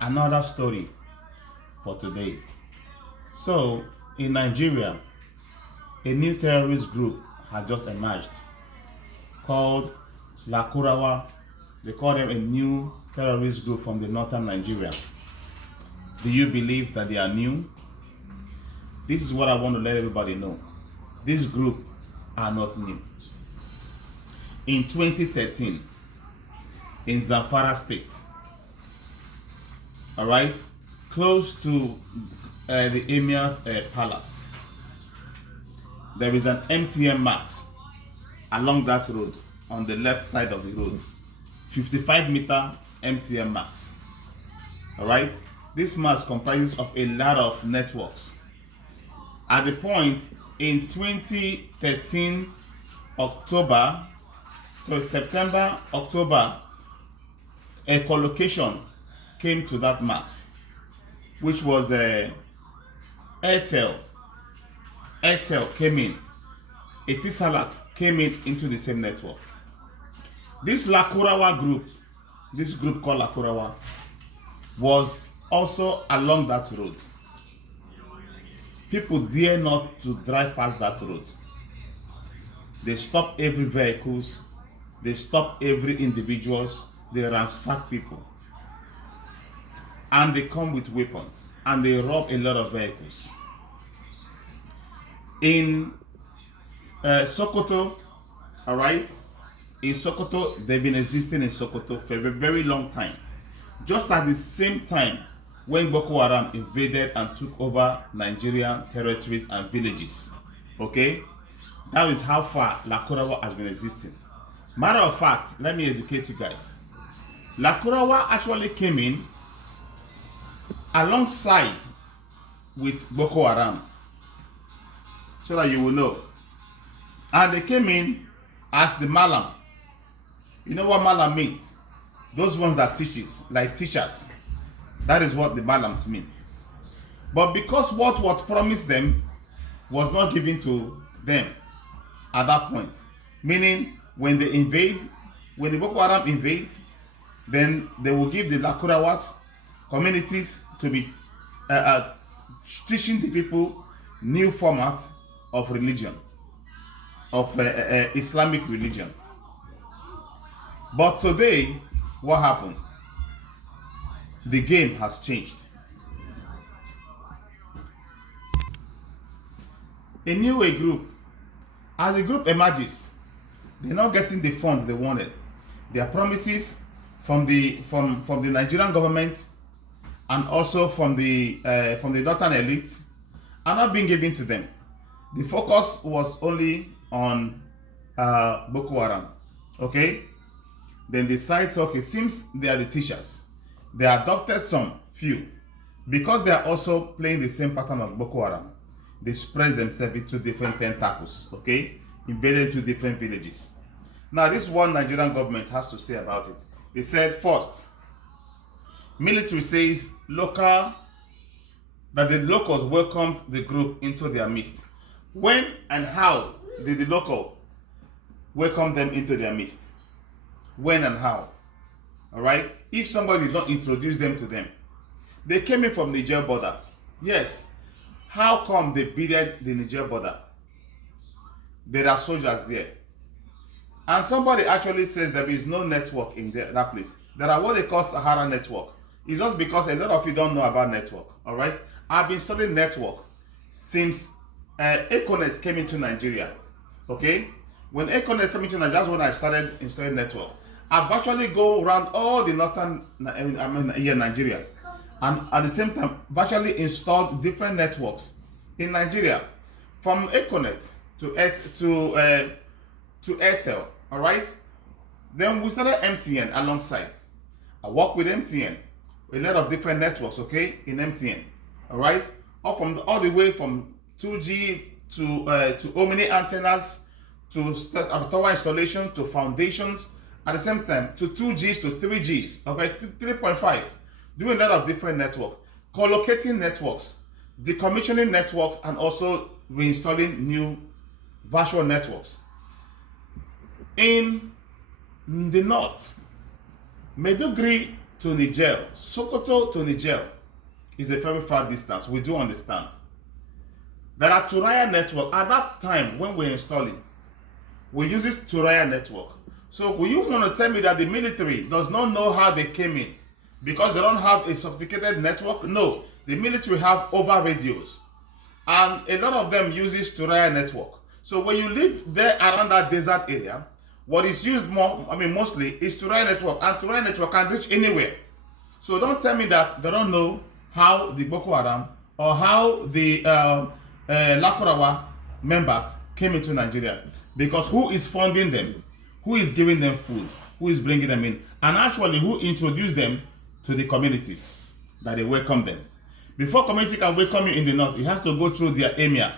another story for today. So, in Nigeria, a new terrorist group had just emerged called Lakurawa. They call them a new terrorist group from the northern Nigeria. Do you believe that they are new? This is what I want to let everybody know. This group are not new. In 2013, in Zamfara State, all right, close to the Emir's palace, there is an MTN Max along that road, on the left side of the road, 55-meter MTN Max. All right, this max comprises of a lot of networks. At the point in 2013 October, so September, October, a collocation came to that max, which was Airtel. Airtel came in. Etisalat came into the same network. This Lakurawa group, this group called Lakurawa, was also along that road. People dare not to drive past that road. They stop every vehicles, they stop every individuals, they ransack people. And they come with weapons and they rob a lot of vehicles. In Sokoto, all right, in Sokoto, they've been existing in Sokoto for a very long time. Just at the same time when Boko Haram invaded and took over Nigerian territories and villages. Okay? That is how far Lakurawa has been existing. Matter of fact, let me educate you guys. Lakurawa actually came in alongside with Boko Haram, so that you will know. And they came in as the Malam. You know what Malam means? Those ones that teaches, like teachers. That is what the Malams mean. But because what was promised them was not given to them at that point, meaning when they invade, when the Boko Haram invade, then they will give the Lakurawas communities to be teaching the people new format of religion, of Islamic religion. But today, what happened? The game has changed. A new group, as the group emerges, they're not getting the funds they wanted. Their promises from the Nigerian government and also from the northern elite are not being given to them. The focus was only on Boko Haram. Okay? Then they decide, okay, seems they are the teachers. They adopted some few. Because they are also playing the same pattern of Boko Haram, they spread themselves into different tentacles, okay? Invaded into different villages. Now, this is what Nigerian government has to say about it. They said, first, military says that the locals welcomed the group into their midst. When and how did the local welcome them into their midst? When and how? All right? If somebody did not introduce them to them, they came in from Niger border. Yes. How come they beaded the Niger border? There are soldiers there. And somebody actually says there is no network in that place. There are what they call Sahara network. It's just because a lot of you don't know about network. All right? I've been studying network since Econet came into Nigeria. Okay? When Econet came into Nigeria, that's when I started studying network. I've actually go around all the northern Nigeria, and at the same time virtually installed different networks in Nigeria, from Econet to Airtel. All right. Then we started MTN alongside. I work with MTN, a lot of different networks. Okay, in MTN. All right, all the way from 2G to Omni antennas, to tower installation, to foundations. At the same time, to 2Gs to 3Gs, okay, 3.5, doing a lot of different networks, co-locating networks, decommissioning networks, and also reinstalling new virtual networks. In the north, Maiduguri to Niger, Sokoto to Niger is a very far distance. We do understand. There are Turaya network. At that time, when we're installing, we use this Turaya network. So will you want to tell me that the military does not know how they came in because they don't have a sophisticated network? No, the military have over radios, and a lot of them uses Turaya network. So when you live there around that desert area, what is used mostly is Turaya network, and Turaya network can reach anywhere. So don't tell me that they don't know how the Boko Haram or how the Lakurawa members came into Nigeria, because who is funding them? Who is giving them food? Who is bringing them in? And actually, who introduced them to the communities that they welcome them? Before community can welcome you in the north, it has to go through their emir,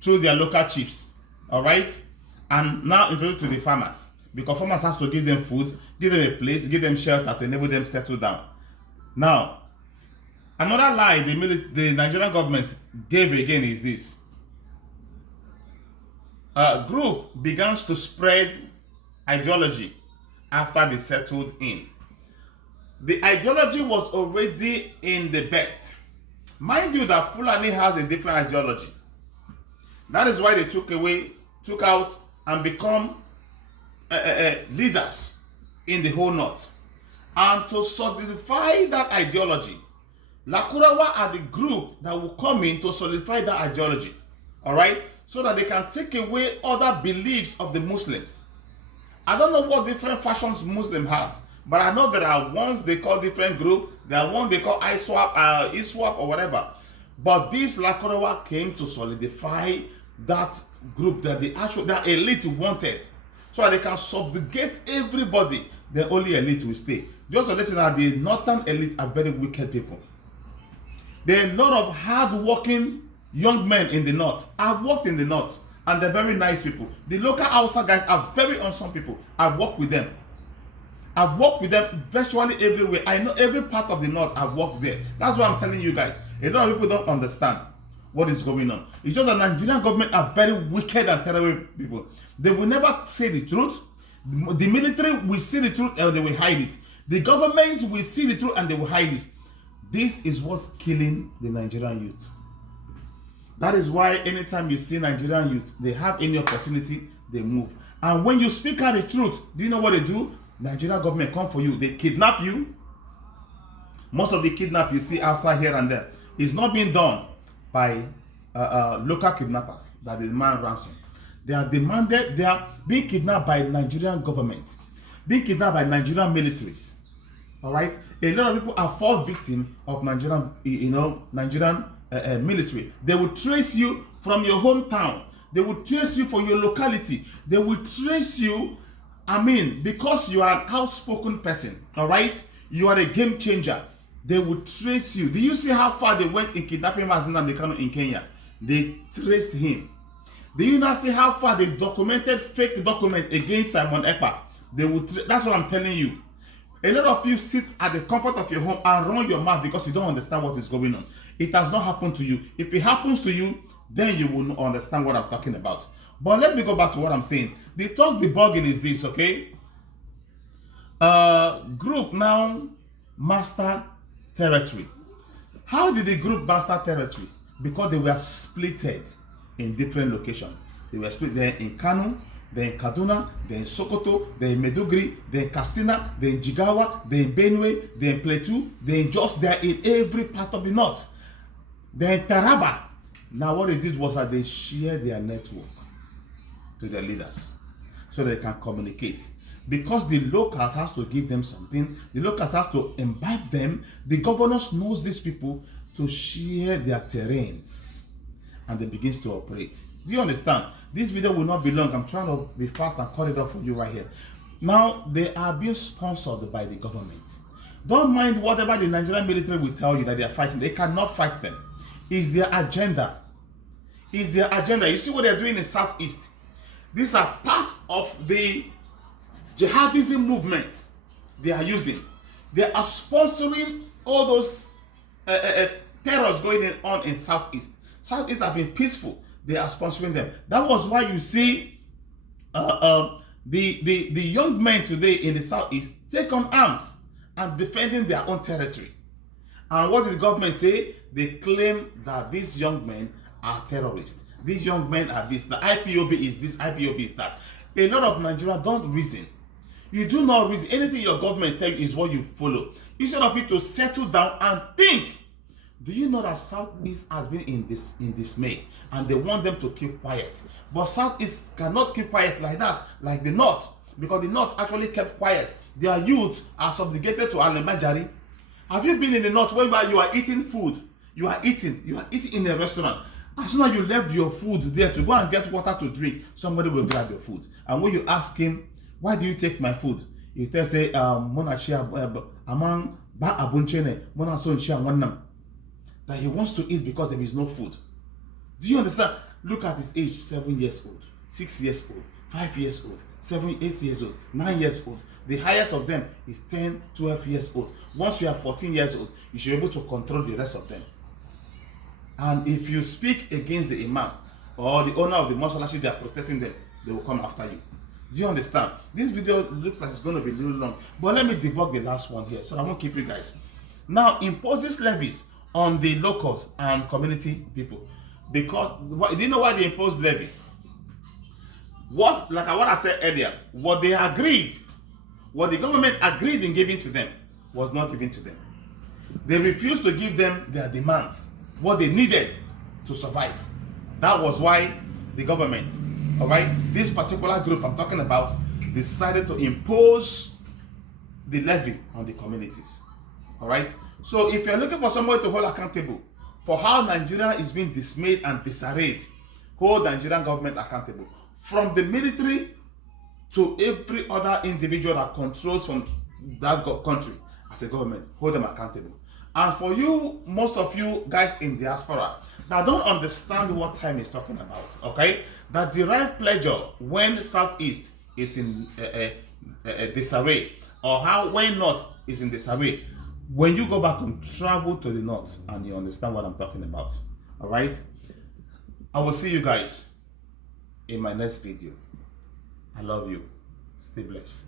through their local chiefs, all right? And now introduce to the farmers, because farmers has to give them food, give them a place, give them shelter to enable them settle down. Now, another lie the Nigerian government gave again is this. A group begins to spread ideology after they settled in. The ideology was already in the bed. Mind you that Fulani has a different ideology. That is why they took out and become leaders in the whole north. And to solidify that ideology, Lakurawa are the group that will come in to solidify that ideology. All right? So that they can take away other beliefs of the Muslims. I don't know what different fashions Muslim has, but I know there are ones they call different group, there are ones they call ISWAP or whatever. But this Lakurawa came to solidify that group that that elite wanted, so that they can subjugate everybody. The only elite will stay. Just to let you know, the northern elite are very wicked people. There are a lot of hard-working young men in the north. I've worked in the north, and they're very nice people. The local Hausa guys are very awesome people. I've worked with them. I've worked with them virtually everywhere. I know every part of the north. I've worked there. That's why I'm telling you guys. A lot of people don't understand what is going on. It's just that Nigerian government are very wicked and terrible people. They will never say the truth. The military will see the truth and they will hide it. The government will see the truth and they will hide it. This is what's killing the Nigerian youth. That is why anytime you see Nigerian youth, they have any opportunity, they move. And when you speak out the truth, do you know what they do? Nigerian government come for you. They kidnap you. Most of the kidnap you see outside here and there is not being done by local kidnappers that demand ransom. They are being kidnapped by Nigerian government, being kidnapped by Nigerian militaries. All right, a lot of people are fall victim of Nigerian, Nigerian military. They will trace you from your hometown. They will trace you from your locality. They will trace you. Because you are an outspoken person. All right, you are a game changer. They will trace you. Do you see how far they went in kidnapping Nnamdi Kanu in Kenya? They traced him. Do you now see how far they documented fake document against Simon Ekpa? That's what I'm telling you. A lot of you sit at the comfort of your home and run your mouth because you don't understand what is going on. It has not happened to you. If it happens to you, then you will understand what I'm talking about. But let me go back to what I'm saying. The talk debugging is this, okay? Group now master territory. How did the group master territory? Because they were splitted in different locations. They were split there in Kano, then in Kaduna, then in Sokoto, then in Meduguri, then in Katsina, then in Jigawa, then in Benue, then in Plateau, then in just there in every part of the north. Then in Taraba. Now what they did was that they shared their network to their leaders so they can communicate. Because the locals has to give them something, the locals has to imbibe them, the governors knows these people to share their terrains and they begins to operate. Do you understand? This video will not be long. I'm trying to be fast and cut it off for you right here. Now, they are being sponsored by the government. Don't mind whatever the Nigerian military will tell you that they are fighting. They cannot fight them. It's their agenda. It's their agenda. You see what they're doing in Southeast? These are part of the jihadism movement they are using. They are sponsoring all those terrors going on in Southeast. Southeast have been peaceful. They are sponsoring them. That was why you see the young men today in the Southeast take on arms and defending their own territory. And what did the government say? They claim that these young men are terrorists. These young men are this. The IPOB is this, IPOB is that. A lot of Nigerians don't reason. You do not reason. Anything your government tell you is what you follow. Instead of you to settle down and think. Do you know that Southeast has been in dismay, and they want them to keep quiet? But Southeast cannot keep quiet like that, like the North, because the North actually kept quiet. Their youth are subjugated to Alemajari. Have you been in the North where you are eating food? You are eating in a restaurant. As soon as you left your food there to go and get water to drink, somebody will grab your food. And when you ask him, why do you take my food? He tells say, among ba abunchene, mona sonchia wanam. That he wants to eat because there is no food. Do you understand? Look at his age, 7 years old, 6 years old, 5 years old, 7, 8 years old, 9 years old. The highest of them is 10, 12 years old. Once you are 14 years old, you should be able to control the rest of them. And if you speak against the imam or the owner of the mosque, they are protecting them, they will come after you. Do you understand? This video looks like it's going to be a little long, but let me debug the last one here so I won't keep you guys. Now, imposes levies on the locals and community people, because do you know why they imposed levy? Like what I said earlier, what they agreed, what the government agreed in giving to them was not given to them. They refused to give them their demands, what they needed to survive. That was why the government, all right, this particular group I'm talking about, decided to impose the levy on the communities. All right. So if you're looking for somebody to hold accountable for how Nigeria is being dismayed and disarrayed, hold the Nigerian government accountable. From the military to every other individual that controls from that country as a government, hold them accountable. And for you, most of you guys in diaspora that don't understand what time is talking about, okay, that derive pleasure when Southeast is in disarray, or when North is in disarray. When you go back and travel to the North and you understand what I'm talking about, all right? I will see you guys in my next video. I love you. Stay blessed.